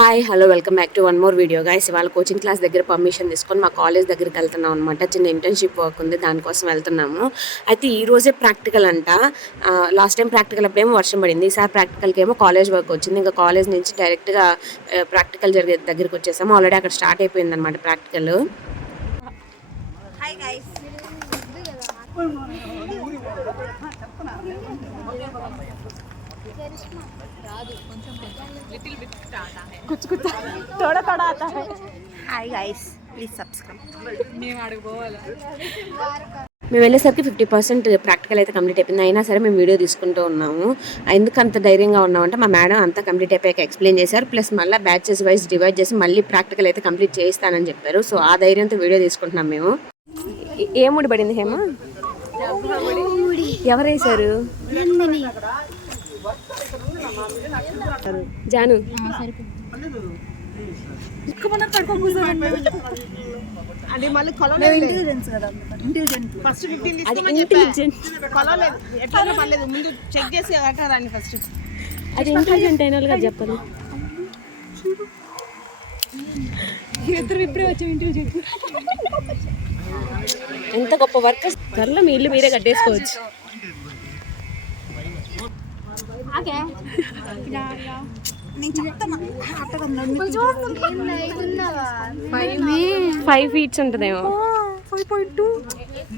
Hi hello welcome back to one more video guys. ఇవాళ coaching class దగ్గర permission తీసుకొని మా కాలేజ్ దగ్గరికి వెళ్తున్నాం అనమాట. చిన్న ఇంటర్న్షిప్ వర్క్ ఉంది, దానికోసం వెళ్తున్నాము. అయితే ఈ రోజే ప్రాక్టికల్ అంట. లాస్ట్ టైం ప్రాక్టికల్ అప్పుడేమో వర్షం పడింది, ఈసారి ప్రాక్టికల్కి ఏమో కాలేజ్ వర్క్ వచ్చింది. ఇంకా కాలేజ్ నుంచి డైరెక్ట్గా ప్రాక్టికల్ జరిగే దగ్గరికి వచ్చేసాము. ఆల్రెడీ అక్కడ స్టార్ట్ అయిపోయింది అనమాట ప్రాక్టికల్. హాయ్ గైస్, कुछ कुछ थोड़ा थोड़ा आता है. Hi guys, please subscribe. మేము వెళ్ళేసరికి 50% ప్రాక్టికల్ అయితే కంప్లీట్ అయిపోయింది. అయినా సరే మేము వీడియో తీసుకుంటూ ఉన్నాము. ఎందుకు అంత ధైర్యంగా ఉన్నామంటే మా మేడం అంతా కంప్లీట్ అయిపోయాక ఎక్స్ప్లెయిన్ చేశారు. ప్లస్ మళ్ళీ బ్యాచెస్ వైజ్ డివైడ్ చేసి మళ్ళీ ప్రాక్టికల్ అయితే కంప్లీట్ చేయిస్తానని చెప్పారు. సో ఆ ధైర్యంతో వీడియో తీసుకుంటున్నాం మేము. ఏ ముడి పడింది హేమ? ఎవరు వేశారు? జాను అది మళ్ళీ ఇంటెలిజెన్స్ కదా, ఫస్ట్ 15 తీసుకోమని చెప్పాను. ఎట్లా పర్లేదు, ముందు చెక్ చేసి కట్టారండి ఫస్ట్. అది ఇంటెలిజెంట్ అయిన వాళ్ళు చెప్పాలి. ఇప్పుడే వచ్చాం ఇంటెలిజెంట్. ఎంత గొప్ప వర్కర్స్. త్వరలో మీ ఇల్లు మీరే కట్టేసుకోవచ్చు. నేను చెప్తాను 5 feet ఉంటుందేమో. 5.2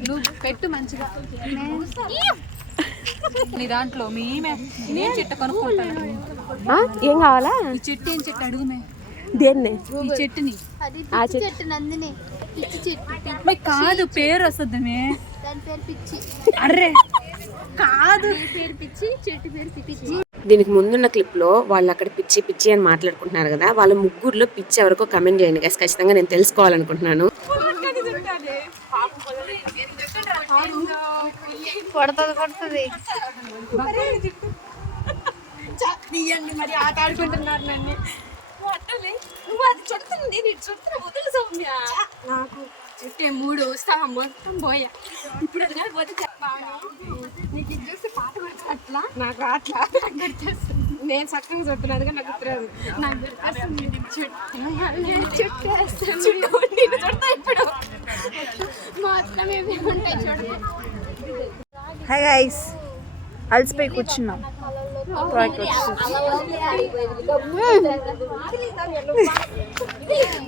నువ్వు పెట్టు మంచిగా నీ దాంట్లో. మేమే చెట్టు కొనుక్కుంటాను. ఏం కావాలా? ఈ చెట్టు ఏం చెట్టు అడుగుమే. దేన్ని? ఈ చెట్టుని. ఆ చెట్టు నందిని పిచ్చి చెట్టు. మీకు కాదు, పేరు వస్తుంది. దాని పేరు పిచ్చి. అర్రే కాదు, పేరు పిచ్చి, చెట్టు పేరు పిచ్చి. దీనికి ముందున్న క్లిప్లో వాళ్ళు అక్కడ పిచ్చి పిచ్చి అని మాట్లాడుకుంటున్నారు కదా, వాళ్ళ ముగ్గురులో పిచ్చి ఎవరికో కమెంట్ చేయండి గైస్. ఖచ్చితంగా నేను తెలుసుకోవాలనుకుంటున్నాను. కొడుతుంది మరి ఆట ఆడుకుంటున్నారు నన్ను. నాకు చెట్టే 3 వస్తావా మొత్తం పోయా. ఇప్పుడు అది కాదు పోతే చెప్పాను. నీకు ఇది చూస్తే పాట పడుతుంది అట్లా. నాకు అట్లా నేను చక్కగా చెప్తున్నాను కానీ నాకు గుర్తురాదు. నాకు చుట్టూ ఇప్పుడు మొత్తం ఏమి ఉంటాయి చూడండి. హాయ్ గైస్, అలసిపోయి కూర్చున్నాం.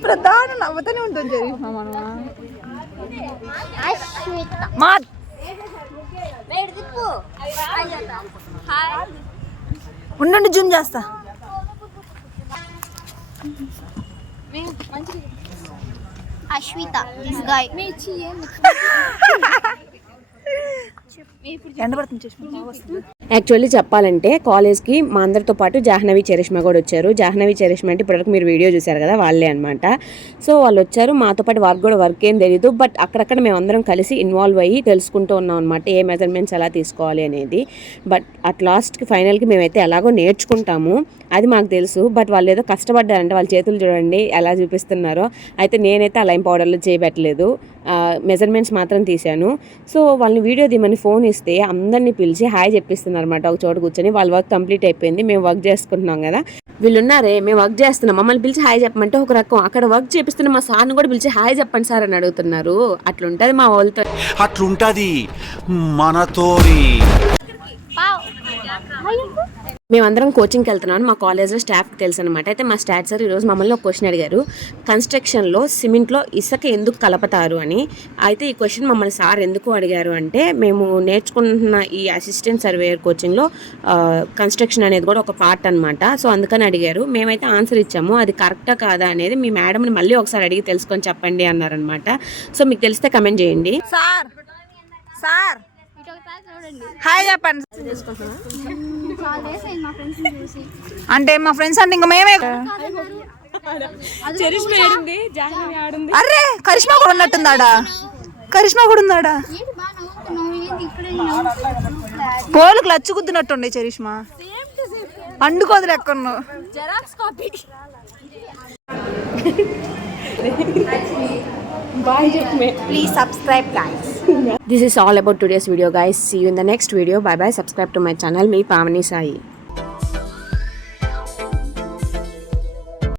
ప్రధాన నవ్వుతూనే ఉంటుంది చదివినా మనం. మా ఉండండి, జూమ్ చేస్తా. Ashwitha this guy. యాక్చువల్లీ చెప్పాలంటే కాలేజ్కి మా అందరితో పాటు జాహ్నవి చరిష్మా కూడా వచ్చారు. జాహ్నవి చరిష్మా అంటే ఇప్పటివరకు మీరు వీడియో చూసారు కదా, వాళ్ళే అనమాట. సో వాళ్ళు వచ్చారు, మాతో పాటు వర్క్ ఏం తెలియదు. బట్ అక్కడక్కడ మేము అందరం కలిసి ఇన్వాల్వ్ అయ్యి తెలుసుకుంటూ ఉన్నాం అనమాట, ఏ మెజర్మెంట్స్ ఎలా తీసుకోవాలి అనేది. బట్ అట్ లాస్ట్కి ఫైనల్కి మేమైతే ఎలాగో నేర్చుకుంటాము, అది మాకు తెలుసు. బట్ వాళ్ళు ఏదో కష్టపడ్డారంటే వాళ్ళ చేతులు చూడండి ఎలా చూపిస్తున్నారో. అయితే నేనైతే ఆ లైమ్ పౌడర్లో చేయబెట్టలేదు, మెజర్మెంట్స్ మాత్రం తీశాను. సో వాళ్ళని వీడియో తీయమని ఫోన్ ఇస్తే అందరినీ పిలిచి హాయ్ చెప్పిస్తున్నారు అనమాట ఒక చోట కూర్చొని. వాళ్ళ వర్క్ కంప్లీట్ అయిపోయింది, మేము వర్క్ చేసుకుంటున్నాం కదా. వీళ్ళు ఉన్నారే, మేము వర్క్ చేస్తున్నాం, మమ్మల్ని పిలిచి హాయ్ చెప్పమంటే ఒక రకం. అక్కడ వర్క్ చేపిస్తున్న మా సార్ని కూడా పిలిచి హాయ్ చెప్పండి సార్ అని అడుగుతున్నారు. అట్లుంటది మా వాళ్ళతో, అట్లుంటది మనతోని. మేమందరం కోచింగ్కి వెళ్తున్నాం. మా కాలేజ్లో స్టాఫ్కి తెలుసు అనమాట. అయితే మా స్టాఫ్ సార్ ఈరోజు మమ్మల్ని ఒక క్వశ్చన్ అడిగారు, కన్స్ట్రక్షన్లో సిమెంట్లో ఇసుక ఎందుకు కలపతారు అని. అయితే ఈ క్వశ్చన్ మమ్మల్ని సార్ ఎందుకు అడిగారు అంటే, మేము నేర్చుకుంటున్న ఈ అసిస్టెంట్ సర్వేయర్ కోచింగ్లో కన్స్ట్రక్షన్ అనేది కూడా ఒక పార్ట్ అనమాట. సో అందుకని అడిగారు. మేమైతే ఆన్సర్ ఇచ్చాము. అది కరెక్టా కాదా అనేది మీ మేడంని మళ్ళీ ఒకసారి అడిగి తెలుసుకొని చెప్పండి అన్నారనమాట. సో మీకు తెలిస్తే కమెంట్ చేయండి. సార్ సార్ హాయ్ చెప్పండి. అంటే మా ఫ్రెండ్స్ అంటే ఇంకా మేమే. అరే కరిష్మా కూడా ఉన్నట్టుందాడా, కరిష్మా కూడా ఉందాడా. పోలుకు లచ్చుకుద్దునట్టుండే చరిష్మా, అండుకోదు లెక్కను. Please subscribe guys. This is all about today's video guys. See you in the next video. Bye bye. Subscribe to my channel. Me Pavani Sai.